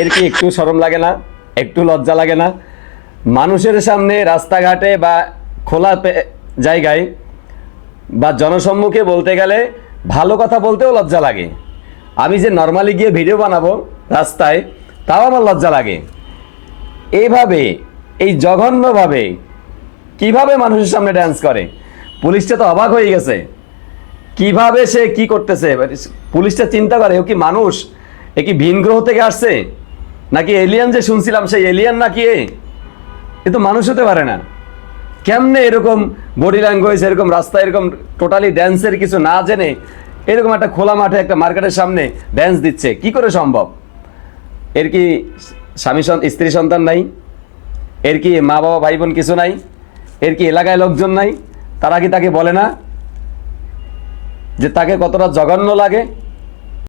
এর কি একটু সরম লাগে না? একটু লজ্জা লাগে না? মানুষের সামনে রাস্তাঘাটে বা খোলা জায়গায় বা জনসম্মুখে বলতে গেলে ভালো কথা বলতেও লজ্জা লাগে। আমি যে নর্মালি গিয়ে ভিডিও বানাবো রাস্তায় তাও আমার লজ্জা লাগে। এইভাবে এই জঘন্যভাবে কীভাবে মানুষের সামনে ড্যান্স করে? পুলিশটা তো অবাক হয়ে গেছে। কীভাবে সে কি করতেছে? পুলিশটা চিন্তা করে ও কি মানুষ? এ কি ভিন গ্রহ থেকে আসছে? নাকি এলিয়ান যে শুনছিলাম, সেই এলিয়ান নাকি এ? এ তো মানুষ হতে পারে না। কেমনে এরকম বডি ল্যাঙ্গুয়েজ এরকম রাস্তায় এরকম টোটালি ড্যান্সের কিছু না জেনে এরকম একটা খোলা মাঠে একটা মার্কেটের সামনে ড্যান্স দিচ্ছে, কি করে সম্ভব? এর কি স্বামী স্ত্রী সন্তান নাই? এর কি মা বাবা ভাই বোন কিছু নাই? এর কি এলাকায় লোকজন নাই? তারা কি তাকে বলে না? যে তাকে কতটা জঘন্য লাগে?